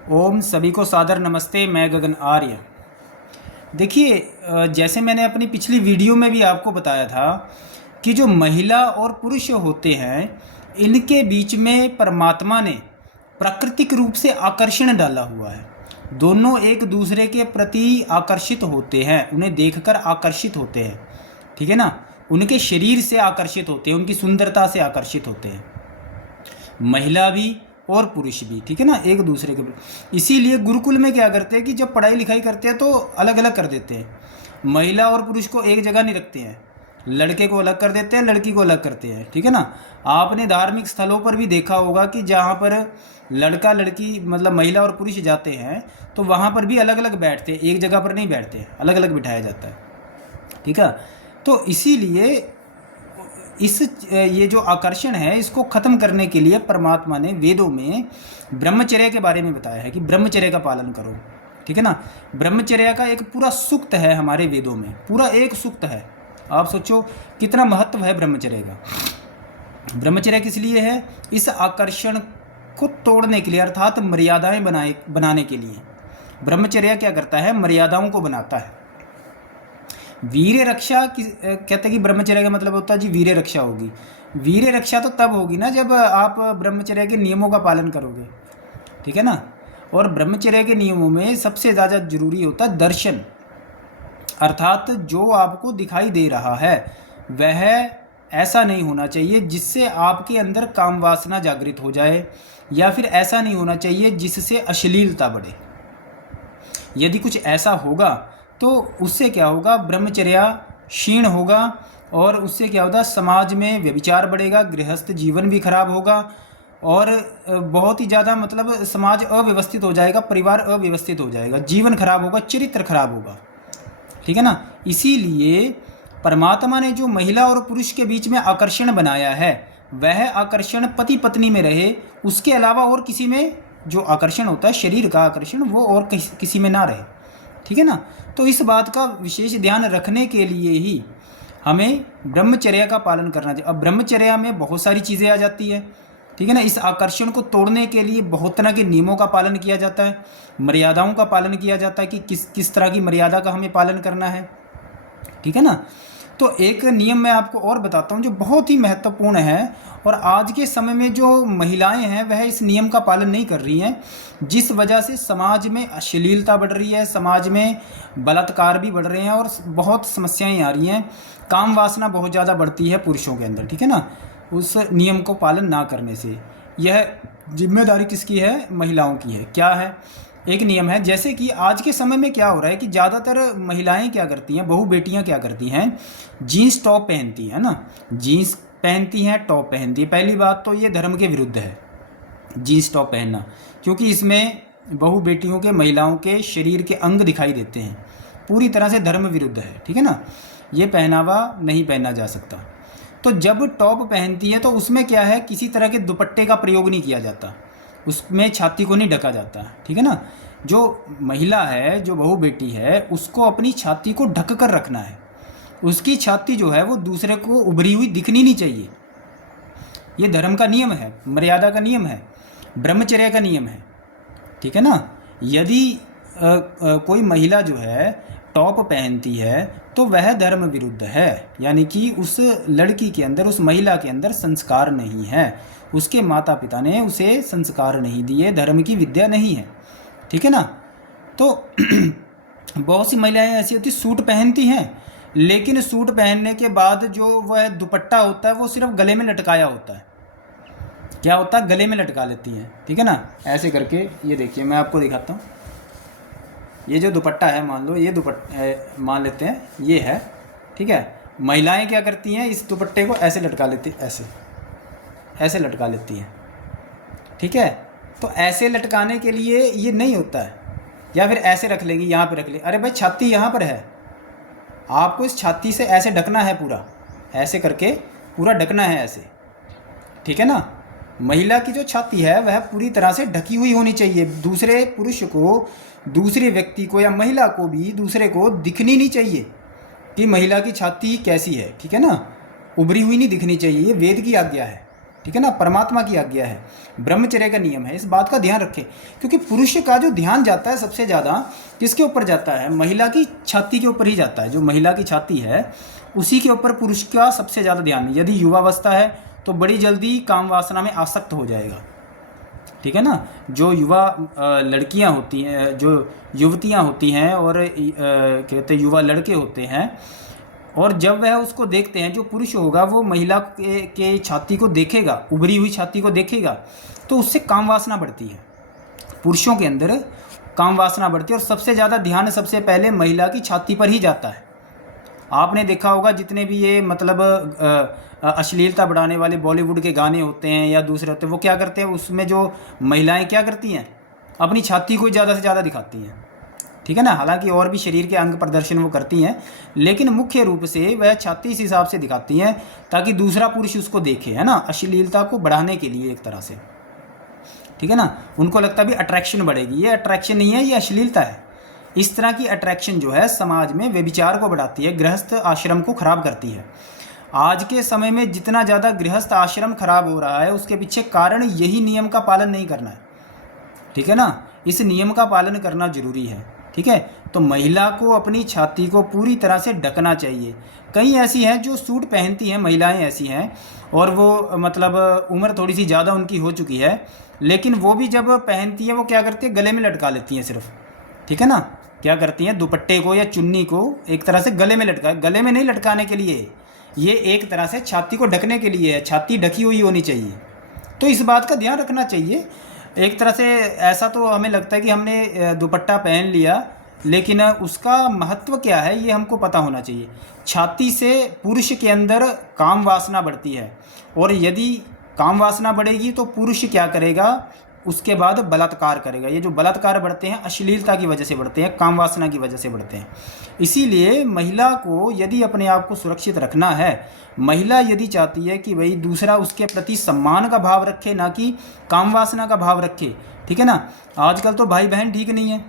ओम सभी को सादर नमस्ते। मैं गगन आर्य। देखिए, जैसे मैंने अपनी पिछली वीडियो में भी आपको बताया था कि जो महिला और पुरुष होते हैं, इनके बीच में परमात्मा ने प्राकृतिक रूप से आकर्षण डाला हुआ है। दोनों एक दूसरे के प्रति आकर्षित होते हैं, उन्हें देखकर आकर्षित होते हैं, ठीक है ना। उनके शरीर से आकर्षित होते हैं, उनकी सुंदरता से आकर्षित होते हैं, महिला भी और पुरुष भी, ठीक है ना, एक दूसरे के। इसीलिए गुरुकुल में क्या करते हैं कि जब पढ़ाई लिखाई करते हैं तो अलग अलग कर देते हैं। महिला और पुरुष को एक जगह नहीं रखते हैं, लड़के को अलग कर देते हैं, लड़की को अलग करते हैं, ठीक है ना। आपने धार्मिक स्थलों पर भी देखा होगा कि जहाँ पर लड़का लड़की मतलब महिला और पुरुष जाते हैं तो वहाँ पर भी अलग अलग बैठते हैं, एक जगह पर नहीं बैठते, अलग अलग बिठाया जाता है, ठीक है। तो इसीलिए ये जो आकर्षण है इसको ख़त्म करने के लिए परमात्मा ने वेदों में ब्रह्मचर्य के बारे में बताया है कि ब्रह्मचर्य का पालन करो, ठीक है ना। ब्रह्मचर्य का एक पूरा सूक्त है हमारे वेदों में, पूरा एक सूक्त है। आप सोचो कितना महत्व है ब्रह्मचर्य का। ब्रह्मचर्य किस लिए है? इस आकर्षण को तोड़ने के लिए, अर्थात मर्यादाएं बनाने के लिए। ब्रह्मचर्य क्या करता है? मर्यादाओं को बनाता है। वीर्य रक्षा कहते हैं कि ब्रह्मचर्य का मतलब होता है जी वीर्य रक्षा होगी। वीर्य रक्षा तो तब होगी ना जब आप ब्रह्मचर्य के नियमों का पालन करोगे, ठीक है ना। और ब्रह्मचर्य के नियमों में सबसे ज़्यादा जरूरी होता है दर्शन, अर्थात जो आपको दिखाई दे रहा है वह ऐसा नहीं होना चाहिए जिससे आपके अंदर काम वासना जागृत हो जाए, या फिर ऐसा नहीं होना चाहिए जिससे अश्लीलता बढ़े। यदि कुछ ऐसा होगा तो उससे क्या होगा? ब्रह्मचर्या क्षीण होगा, और उससे क्या होगा? समाज में व्यभिचार बढ़ेगा, गृहस्थ जीवन भी खराब होगा, और बहुत ही ज़्यादा मतलब समाज अव्यवस्थित हो जाएगा, परिवार अव्यवस्थित हो जाएगा, जीवन खराब होगा, चरित्र खराब होगा, ठीक है ना। इसीलिए परमात्मा ने जो महिला और पुरुष के बीच में आकर्षण बनाया है वह आकर्षण पति पत्नी में रहे, उसके अलावा और किसी में जो आकर्षण होता है शरीर का आकर्षण वो और किसी में ना रहे, ठीक है ना। तो इस बात का विशेष ध्यान रखने के लिए ही हमें ब्रह्मचर्य का पालन करना चाहिए। अब ब्रह्मचर्या में बहुत सारी चीज़ें आ जाती है, ठीक है ना। इस आकर्षण को तोड़ने के लिए बहुत तरह के नियमों का पालन किया जाता है, मर्यादाओं का पालन किया जाता है कि किस किस तरह की मर्यादा का हमें पालन करना है, ठीक है ना। तो एक नियम मैं आपको और बताता हूँ जो बहुत ही महत्वपूर्ण है, और आज के समय में जो महिलाएं हैं वह इस नियम का पालन नहीं कर रही हैं, जिस वजह से समाज में अश्लीलता बढ़ रही है, समाज में बलात्कार भी बढ़ रहे हैं और बहुत समस्याएं आ रही हैं, काम वासना बहुत ज़्यादा बढ़ती है पुरुषों के अंदर, ठीक है ना, उस नियम को पालन ना करने से। यह जिम्मेदारी किसकी है? महिलाओं की है। क्या है? एक नियम है, जैसे कि आज के समय में क्या हो रहा है कि ज़्यादातर महिलाएं क्या करती हैं, बहू बेटियां क्या करती हैं, जीन्स टॉप पहनती हैं ना, जीन्स पहनती हैं, टॉप पहनती है। पहली बात तो ये धर्म के विरुद्ध है जीन्स टॉप पहनना, क्योंकि इसमें बहू बेटियों के, महिलाओं के शरीर के अंग दिखाई देते हैं, पूरी तरह से धर्म विरुद्ध है, ठीक है ना। ये पहनावा नहीं पहना जा सकता। तो जब टॉप पहनती है तो उसमें क्या है, किसी तरह के दुपट्टे का प्रयोग नहीं किया जाता, उसमें छाती को नहीं ढका जाता, ठीक है ना। जो महिला है, जो बहू बेटी है, उसको अपनी छाती को ढक कर रखना है। उसकी छाती जो है वो दूसरे को उभरी हुई दिखनी नहीं चाहिए। ये धर्म का नियम है, मर्यादा का नियम है, ब्रह्मचर्य का नियम है, ठीक है ना। यदि कोई महिला जो है टॉप पहनती है तो वह धर्म विरुद्ध है, यानी कि उस लड़की के अंदर, उस महिला के अंदर संस्कार नहीं है, उसके माता पिता ने उसे संस्कार नहीं दिए, धर्म की विद्या नहीं है, ठीक है ना। तो बहुत सी महिलाएं ऐसी होती सूट पहनती हैं, लेकिन सूट पहनने के बाद जो वह दुपट्टा होता है वो सिर्फ गले में लटकाया होता है। क्या होता है? गले में लटका लेती हैं, ठीक है ना, ऐसे करके। ये देखिए मैं आपको दिखाता हूँ। ये जो दुपट्टा है, मान लो ये दुपट्टा मान लेते हैं ये है, ठीक है। महिलाएं क्या करती हैं, इस दुपट्टे को ऐसे लटका लेती, ऐसे ऐसे लटका लेती हैं, ठीक है। तो ऐसे लटकाने के लिए ये नहीं होता है, या फिर ऐसे रख लेंगी, यहाँ पे रख ले, अरे भाई छाती यहाँ पर है, आपको इस छाती से ऐसे ढकना है, पूरा ऐसे करके पूरा ढकना है ऐसे, ठीक है ना। महिला की जो छाती है वह पूरी तरह से ढकी हुई होनी चाहिए, दूसरे पुरुष को, दूसरे व्यक्ति को या महिला को भी दूसरे को दिखनी नहीं चाहिए कि महिला की छाती कैसी है, ठीक है ना, उभरी हुई नहीं दिखनी चाहिए। ये वेद की आज्ञा है, ठीक है ना, परमात्मा की आज्ञा है, ब्रह्मचर्य का नियम है। इस बात का ध्यान रखें, क्योंकि पुरुष का जो ध्यान जाता है सबसे ज़्यादा किसके ऊपर जाता है? महिला की छाती के ऊपर ही जाता है। जो महिला की छाती है उसी के ऊपर पुरुष का सबसे ज़्यादा ध्यान है। यदि युवावस्था है तो बड़ी जल्दी काम वासना में आसक्त हो जाएगा, ठीक है ना। जो युवा लड़कियां होती हैं, जो युवतियां होती हैं और कहते युवा लड़के होते हैं, और जब वह उसको देखते हैं, जो पुरुष होगा वो महिला के छाती को देखेगा, उभरी हुई छाती को देखेगा, तो उससे काम वासना बढ़ती है। पुरुषों के अंदर काम वासना बढ़ती है और सबसे ज़्यादा ध्यान सबसे पहले महिला की छाती पर ही जाता है। आपने देखा होगा जितने भी ये मतलब अश्लीलता बढ़ाने वाले बॉलीवुड के गाने होते हैं या दूसरे होते हैं, वो क्या करते हैं, उसमें जो महिलाएं क्या करती हैं, अपनी छाती को ज़्यादा से ज़्यादा दिखाती हैं, ठीक है ना। हालांकि और भी शरीर के अंग प्रदर्शन वो करती हैं, लेकिन मुख्य रूप से वह छाती इस हिसाब से दिखाती हैं ताकि दूसरा पुरुष उसको देखे, है ना, अश्लीलता को बढ़ाने के लिए एक तरह से, ठीक है ना। उनको लगता भी अट्रैक्शन बढ़ेगी। ये अट्रैक्शन नहीं है, ये अश्लीलता है। इस तरह की अट्रैक्शन जो है समाज में व्यभिचार को बढ़ाती है, गृहस्थ आश्रम को खराब करती है। आज के समय में जितना ज़्यादा गृहस्थ आश्रम खराब हो रहा है उसके पीछे कारण यही नियम का पालन नहीं करना है, ठीक है ना। इस नियम का पालन करना जरूरी है, ठीक है। तो महिला को अपनी छाती को पूरी तरह से ढकना चाहिए। कई ऐसी हैं जो सूट पहनती हैं, महिलाएं ऐसी हैं, और वो मतलब उम्र थोड़ी सी ज़्यादा उनकी हो चुकी है, लेकिन वो भी जब पहनती है वो क्या करती है, गले में लटका लेती हैं सिर्फ, ठीक है ना। क्या करती हैं, दुपट्टे को या चुन्नी को एक तरह से गले में लटका, गले में नहीं लटकाने के लिए, ये एक तरह से छाती को ढकने के लिए है। छाती ढकी हुई होनी चाहिए, तो इस बात का ध्यान रखना चाहिए। एक तरह से ऐसा तो हमें लगता है कि हमने दुपट्टा पहन लिया, लेकिन उसका महत्व क्या है ये हमको पता होना चाहिए। छाती से पुरुष के अंदर काम वासना बढ़ती है, और यदि काम वासना बढ़ेगी तो पुरुष क्या करेगा, उसके बाद बलात्कार करेगा। ये जो बलात्कार बढ़ते हैं अश्लीलता की वजह से बढ़ते हैं, काम वासना की वजह से बढ़ते हैं। इसीलिए महिला को यदि अपने आप को सुरक्षित रखना है, महिला यदि चाहती है कि भाई दूसरा उसके प्रति सम्मान का भाव रखे, ना कि काम वासना का भाव रखे, ठीक है ना। आजकल तो भाई बहन ठीक नहीं है,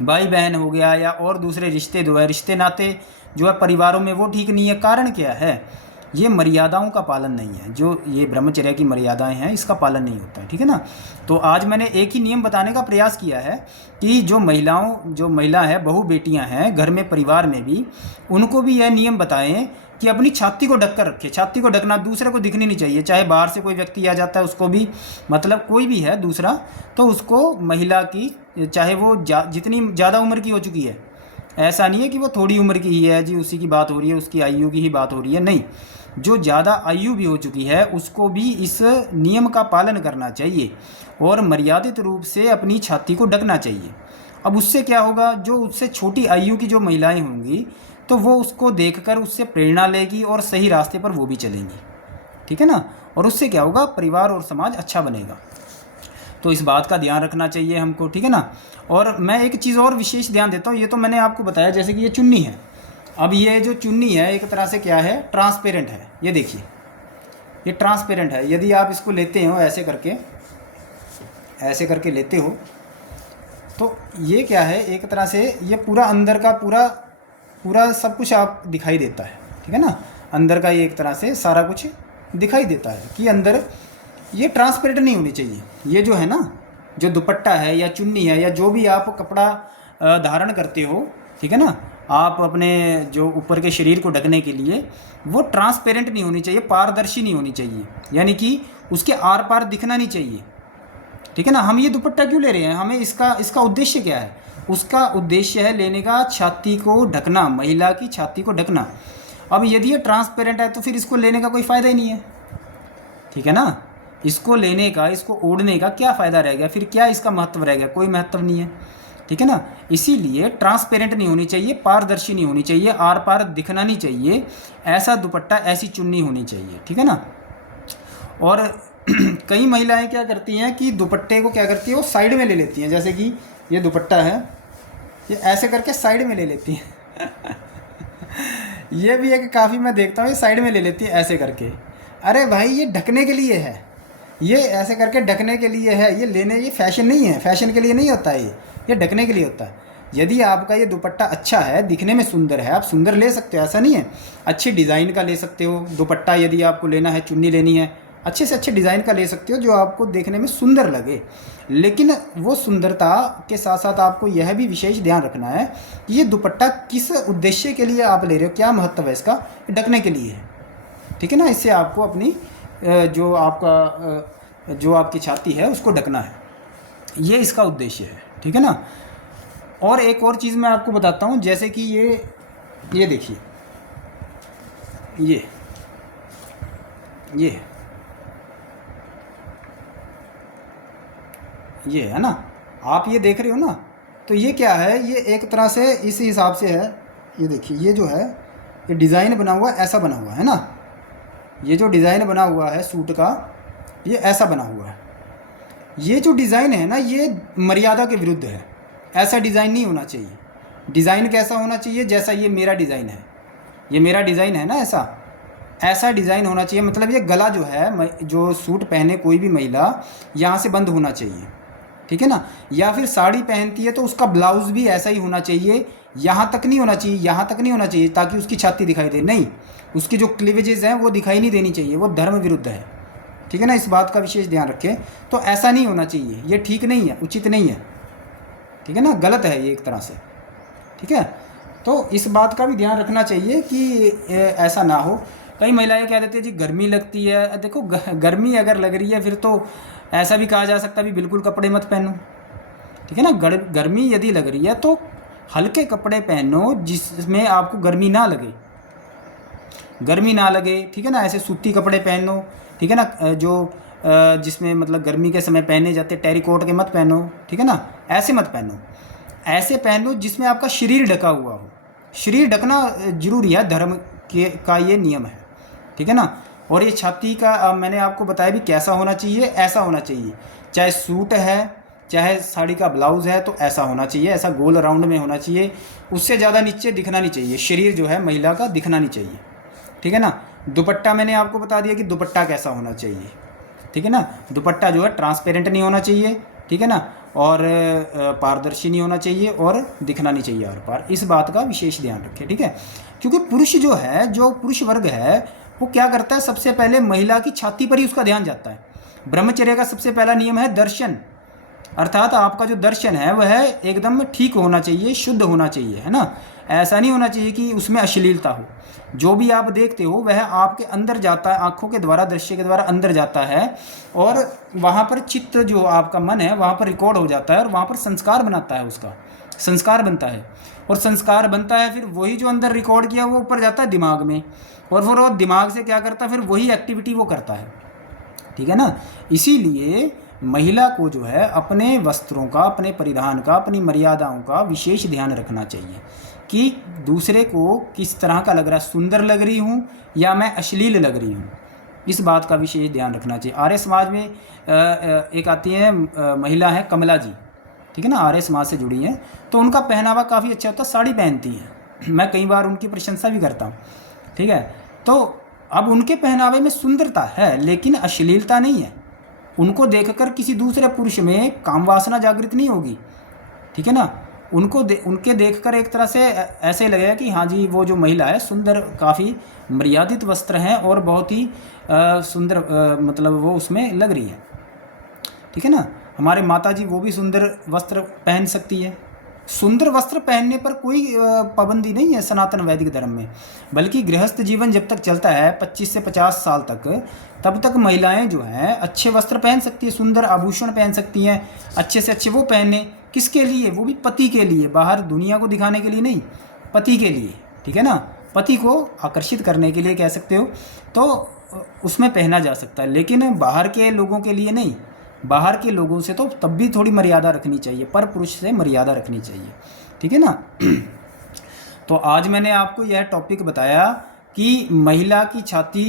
भाई बहन हो गया या और दूसरे रिश्ते जो है, रिश्ते नाते जो है परिवारों में, वो ठीक नहीं है। कारण क्या है, ये मर्यादाओं का पालन नहीं है। जो ये ब्रह्मचर्य की मर्यादाएं हैं इसका पालन नहीं होता है, ठीक है ना। तो आज मैंने एक ही नियम बताने का प्रयास किया है कि जो महिला है, बहू बेटियां हैं घर में, परिवार में भी, उनको भी यह नियम बताएं कि अपनी छाती को ढक कर रखे। छाती को ढकना दूसरे को दिखनी नहीं चाहिए, चाहे बाहर से कोई व्यक्ति आ जाता है उसको भी, मतलब कोई भी है दूसरा, तो उसको महिला की, चाहे वो जितनी ज़्यादा उम्र की हो चुकी है, ऐसा नहीं है कि वो थोड़ी उम्र की ही है जी, उसी की बात हो रही है, उसकी आयु की ही बात हो रही है, नहीं, जो ज़्यादा आयु भी हो चुकी है उसको भी इस नियम का पालन करना चाहिए और मर्यादित रूप से अपनी छाती को ढकना चाहिए। अब उससे क्या होगा, जो उससे छोटी आयु की जो महिलाएं होंगी तो वो उसको देखकर उससे प्रेरणा लेगी और सही रास्ते पर वो भी चलेंगी, ठीक है ना। और उससे क्या होगा, परिवार और समाज अच्छा बनेगा। तो इस बात का ध्यान रखना चाहिए हमको, ठीक है ना। और मैं एक चीज़ और विशेष ध्यान देता हूँ, ये तो मैंने आपको बताया, जैसे कि ये चुन्नी है। अब ये जो चुन्नी है एक तरह से क्या है, ट्रांसपेरेंट है। ये देखिए, ये ट्रांसपेरेंट है। यदि आप इसको लेते हो ऐसे करके लेते हो, तो ये क्या है, एक तरह से ये पूरा अंदर का पूरा सब कुछ आप दिखाई देता है, ठीक है ना। अंदर का ये एक तरह से सारा कुछ दिखाई देता है कि अंदर ये ट्रांसपेरेंट नहीं होनी चाहिए। ये जो है ना, जो दुपट्टा है या चुन्नी है या जो भी आप कपड़ा धारण करते हो, ठीक है ना, आप अपने जो ऊपर के शरीर को ढकने के लिए, वो ट्रांसपेरेंट नहीं होनी चाहिए, पारदर्शी नहीं होनी चाहिए, यानी कि उसके आर पार दिखना नहीं चाहिए, ठीक है ना। हम ये दुपट्टा क्यों ले रहे हैं, हमें इसका उद्देश्य क्या है, उसका उद्देश्य है लेने का छाती को ढकना, महिला की छाती को ढकना। अब यदि ये ट्रांसपेरेंट है तो फिर इसको लेने का कोई फ़ायदा ही नहीं है, ठीक है ना। इसको लेने का, इसको ओढ़ने का क्या फ़ायदा रह गया, फिर क्या इसका महत्व रह गया, कोई महत्व नहीं है, ठीक है ना। इसीलिए ट्रांसपेरेंट नहीं होनी चाहिए, पारदर्शी नहीं होनी चाहिए, आर पार दिखना नहीं चाहिए, ऐसा दुपट्टा, ऐसी चुन्नी होनी चाहिए, ठीक है ना। और कई महिलाएं क्या करती हैं कि दुपट्टे को क्या करती है, वो साइड में ले लेती हैं। जैसे कि ये दुपट्टा है, ये ऐसे करके साइड में ले लेती हैं ये भी एक काफ़ी मैं देखता हूँ, ये साइड में ले लेती है ऐसे करके। अरे भाई, ये ढकने के लिए है, ये ऐसे करके ढकने के लिए है, ये फैशन नहीं है, फैशन के लिए नहीं होता है, ये ढकने के लिए होता है। यदि आपका ये दुपट्टा अच्छा है, दिखने में सुंदर है, आप सुंदर ले सकते हो, ऐसा नहीं है, अच्छी डिज़ाइन का ले सकते हो दुपट्टा। यदि आपको लेना है, चुन्नी लेनी है, अच्छे से अच्छे डिज़ाइन का ले सकते हो जो आपको देखने में सुंदर लगे, लेकिन वो सुंदरता के साथ साथ आपको यह भी विशेष ध्यान रखना है कि ये दुपट्टा किस उद्देश्य के लिए आप ले रहे हो, क्या महत्व है इसका, ढकने के लिए है, ठीक है ना। इससे आपको अपनी जो आपकी छाती है उसको ढकना है, ये इसका उद्देश्य है, ठीक है ना। और एक और चीज़ मैं आपको बताता हूँ, जैसे कि ये देखिए, ये है ना, आप ये देख रहे हो ना, तो ये क्या है, ये एक तरह से इस हिसाब से है। ये देखिए, ये जो है ये डिज़ाइन बना हुआ ऐसा बना हुआ है ना, ये जो डिज़ाइन बना हुआ है सूट का, ये ऐसा बना हुआ है। ये जो डिज़ाइन है ना, ये मर्यादा के विरुद्ध है, ऐसा डिज़ाइन नहीं होना चाहिए। डिज़ाइन कैसा होना चाहिए, जैसा ये मेरा डिज़ाइन है, ये मेरा डिज़ाइन है ना, ऐसा डिज़ाइन होना चाहिए। मतलब ये गला जो है, जो सूट पहने कोई भी महिला, यहाँ से बंद होना चाहिए, ठीक है ना। या फिर साड़ी पहनती है तो उसका ब्लाउज़ भी ऐसा ही होना चाहिए, यहाँ तक नहीं होना चाहिए, यहाँ तक नहीं होना चाहिए ताकि उसकी छाती दिखाई दे, नहीं, उसकी जो क्लीवेजेस हैं वो दिखाई नहीं देनी चाहिए, वो धर्म विरुद्ध है, ठीक है ना। इस बात का विशेष ध्यान रखें। तो ऐसा नहीं होना चाहिए, ये ठीक नहीं है, उचित नहीं है, ठीक है ना, गलत है ये एक तरह से, ठीक है। तो इस बात का भी ध्यान रखना चाहिए कि ऐसा ना हो। कई महिलाएं कह देती है जी गर्मी लगती है, देखो गर्मी अगर लग रही है फिर तो ऐसा भी कहा जा सकता है भी बिल्कुल कपड़े मत पहनो, ठीक है ना। गर्मी यदि लग रही है तो हल्के कपड़े पहनो जिसमें आपको गर्मी ना लगे, ठीक है ना। ऐसे सूती कपड़े पहनो, ठीक है ना, जो जिसमें मतलब गर्मी के समय पहने जाते, टेरिकोट के मत पहनो, ठीक है ना, ऐसे मत पहनो। ऐसे पहनो जिसमें आपका शरीर ढका हुआ हो, शरीर ढकना जरूरी है, धर्म का ये नियम है, ठीक है ना। और ये छाती का मैंने आपको बताया भी कैसा होना चाहिए, ऐसा होना चाहिए, चाहे सूट है चाहे साड़ी का ब्लाउज़ है तो ऐसा होना चाहिए, ऐसा गोल राउंड में होना चाहिए, उससे ज़्यादा नीचे दिखना नहीं चाहिए, शरीर जो है महिला का दिखना नहीं चाहिए, ठीक है ना। दुपट्टा मैंने आपको बता दिया कि दुपट्टा कैसा होना चाहिए, ठीक है ना। दुपट्टा जो है ट्रांसपेरेंट नहीं होना चाहिए, ठीक है ना, और पारदर्शी नहीं होना चाहिए और दिखना नहीं चाहिए आर पार, इस बात का विशेष ध्यान रखें, ठीक है। क्योंकि पुरुष जो है, जो पुरुष वर्ग है, वो क्या करता है, सबसे पहले महिला की छाती पर ही उसका ध्यान जाता है। ब्रह्मचर्य का सबसे पहला नियम है दर्शन, अर्थात आपका जो दर्शन है वह एकदम ठीक होना चाहिए, शुद्ध होना चाहिए, है ना। ऐसा नहीं होना चाहिए कि उसमें अश्लीलता हो। जो भी आप देखते हो वह आपके अंदर जाता है, आँखों के द्वारा, दृश्य के द्वारा अंदर जाता है, और वहाँ पर चित्त जो आपका मन है वहाँ पर रिकॉर्ड हो जाता है, और वहाँ पर संस्कार बनाता है, उसका संस्कार बनता है, और संस्कार बनता है, फिर वही जो अंदर रिकॉर्ड किया वो ऊपर जाता है दिमाग में, और फिर वो दिमाग से क्या करता है, फिर वही एक्टिविटी वो करता है, ठीक है ना। इसीलिए महिला को जो है अपने वस्त्रों का, अपने परिधान का, अपनी मर्यादाओं का विशेष ध्यान रखना चाहिए कि दूसरे को किस तरह का लग रहा है, सुंदर लग रही हूँ या मैं अश्लील लग रही हूँ, इस बात का विशेष ध्यान रखना चाहिए। आर्य समाज में एक आती है महिला है कमला जी, ठीक है ना, आर्य समाज से जुड़ी हैं, तो उनका पहनावा काफ़ी अच्छा होता है, साड़ी पहनती हैं, मैं कई बार उनकी प्रशंसा भी करता हूँ, ठीक है। तो अब उनके पहनावे में सुंदरता है लेकिन अश्लीलता नहीं है, उनको देखकर किसी दूसरे पुरुष में काम वासना जागृत नहीं होगी, ठीक है ना। उनके देखकर एक तरह से ऐसे लगेगा कि हाँ जी वो जो महिला है सुंदर, काफ़ी मर्यादित वस्त्र हैं और बहुत ही सुंदर मतलब वो उसमें लग रही है, ठीक है ना। हमारे माता जी वो भी सुंदर वस्त्र पहन सकती है। सुंदर वस्त्र पहनने पर कोई पाबंदी नहीं है सनातन वैदिक धर्म में, बल्कि गृहस्थ जीवन जब तक चलता है 25 से 50 साल तक, तब तक महिलाएं जो हैं अच्छे वस्त्र पहन सकती है, सुंदर आभूषण पहन सकती हैं, अच्छे से अच्छे वो पहने, किसके लिए, वो भी पति के लिए, बाहर दुनिया को दिखाने के लिए नहीं, पति के लिए, ठीक है ना, पति को आकर्षित करने के लिए कह सकते हो, तो उसमें पहना जा सकता है, लेकिन बाहर के लोगों के लिए नहीं। बाहर के लोगों से तो तब भी थोड़ी मर्यादा रखनी चाहिए, पर पुरुष से मर्यादा रखनी चाहिए, ठीक है ना। तो आज मैंने आपको यह टॉपिक बताया कि महिला की छाती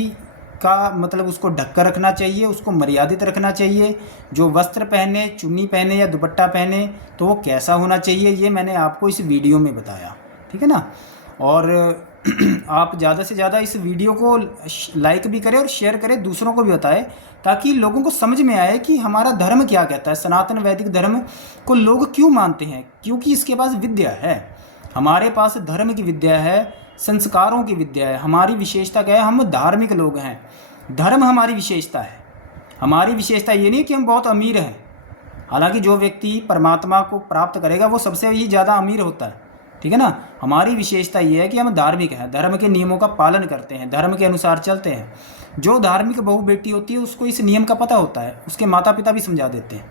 का मतलब उसको ढक कर रखना चाहिए, उसको मर्यादित रखना चाहिए, जो वस्त्र पहने, चुन्नी पहने या दुपट्टा पहने तो वो कैसा होना चाहिए, ये मैंने आपको इस वीडियो में बताया, ठीक है ना। और आप ज़्यादा से ज़्यादा इस वीडियो को लाइक भी करें और शेयर करें, दूसरों को भी बताएं, ताकि लोगों को समझ में आए कि हमारा धर्म क्या कहता है, सनातन वैदिक धर्म को लोग क्यों मानते हैं, क्योंकि इसके पास विद्या है, हमारे पास धर्म की विद्या है, संस्कारों की विद्या है। हमारी विशेषता क्या है, हम धार्मिक लोग हैं, धर्म हमारी विशेषता है, हमारी विशेषता ये नहीं कि हम बहुत अमीर हैं, हालांकि जो व्यक्ति परमात्मा को प्राप्त करेगा वो सबसे ही ज़्यादा अमीर होता है, ठीक है ना। हमारी विशेषता ये है कि हम धार्मिक हैं, धर्म के नियमों का पालन करते हैं, धर्म के अनुसार चलते हैं। जो धार्मिक बहू बेटी होती है उसको इस नियम का पता होता है, उसके माता पिता भी समझा देते हैं,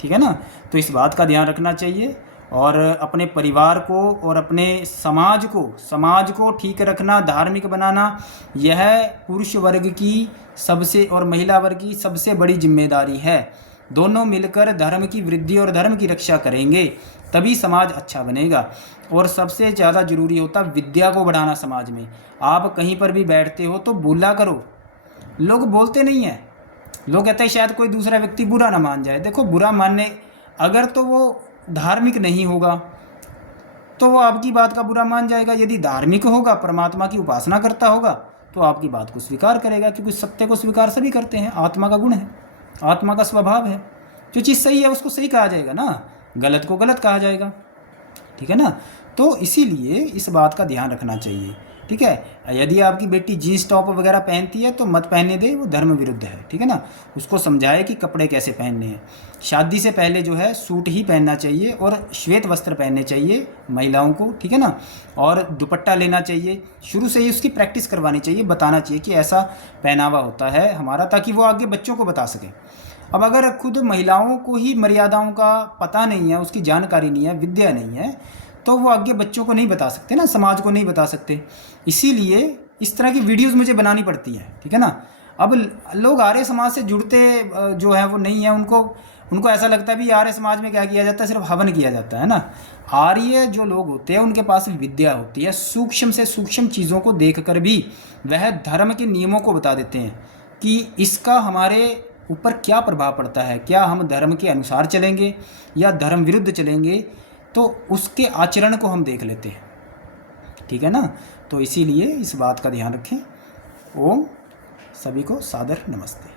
ठीक है ना। तो इस बात का ध्यान रखना चाहिए और अपने परिवार को और अपने समाज को ठीक रखना, धार्मिक बनाना, यह पुरुष वर्ग की सबसे और महिला वर्ग की सबसे बड़ी जिम्मेदारी है। दोनों मिलकर धर्म की वृद्धि और धर्म की रक्षा करेंगे तभी समाज अच्छा बनेगा। और सबसे ज़्यादा ज़रूरी होता विद्या को बढ़ाना समाज में। आप कहीं पर भी बैठते हो तो बोला करो, लोग बोलते नहीं हैं, लोग कहते हैं शायद कोई दूसरा व्यक्ति बुरा ना मान जाए। देखो बुरा मानने, अगर तो वो धार्मिक नहीं होगा तो वो आपकी बात का बुरा मान जाएगा। यदि धार्मिक होगा, परमात्मा की उपासना करता होगा, तो आपकी बात को स्वीकार करेगा, क्योंकि सत्य को स्वीकार सभी करते हैं, आत्मा का गुण है, आत्मा का स्वभाव है। जो चीज़ सही है उसको सही कहा जाएगा ना, गलत को गलत कहा जाएगा, ठीक है ना। तो इसीलिए इस बात का ध्यान रखना चाहिए, ठीक है। यदि आपकी बेटी जीन्स टॉप वगैरह पहनती है तो मत पहनने दे, वो धर्म विरुद्ध है, ठीक है ना। उसको समझाए कि कपड़े कैसे पहनने हैं। शादी से पहले जो है सूट ही पहनना चाहिए और श्वेत वस्त्र पहनने चाहिए महिलाओं को, ठीक है ना। और दुपट्टा लेना चाहिए, शुरू से ही उसकी प्रैक्टिस करवानी चाहिए, बताना चाहिए कि ऐसा पहनावा होता है हमारा, ताकि वो आगे बच्चों को बता सके। अब अगर खुद महिलाओं को ही मर्यादाओं का पता नहीं है, उसकी जानकारी नहीं है, विद्या नहीं है, तो वो आगे बच्चों को नहीं बता सकते ना, समाज को नहीं बता सकते। इसीलिए इस तरह की वीडियोस मुझे बनानी पड़ती है, ठीक है ना। अब लोग आर्य समाज से जुड़ते जो है वो नहीं है, उनको ऐसा लगता है भी आर्य समाज में क्या किया जाता है, सिर्फ हवन किया जाता है ना। आर्य जो लोग होते हैं उनके पास विद्या होती है, सूक्ष्म से सूक्ष्म चीज़ों को देखकर भी वह धर्म के नियमों को बता देते हैं कि इसका हमारे ऊपर क्या प्रभाव पड़ता है, क्या हम धर्म के अनुसार चलेंगे या धर्म विरुद्ध चलेंगे, तो उसके आचरण को हम देख लेते हैं, ठीक है ना। तो इसीलिए इस बात का ध्यान रखें। ओम, सभी को सादर नमस्ते।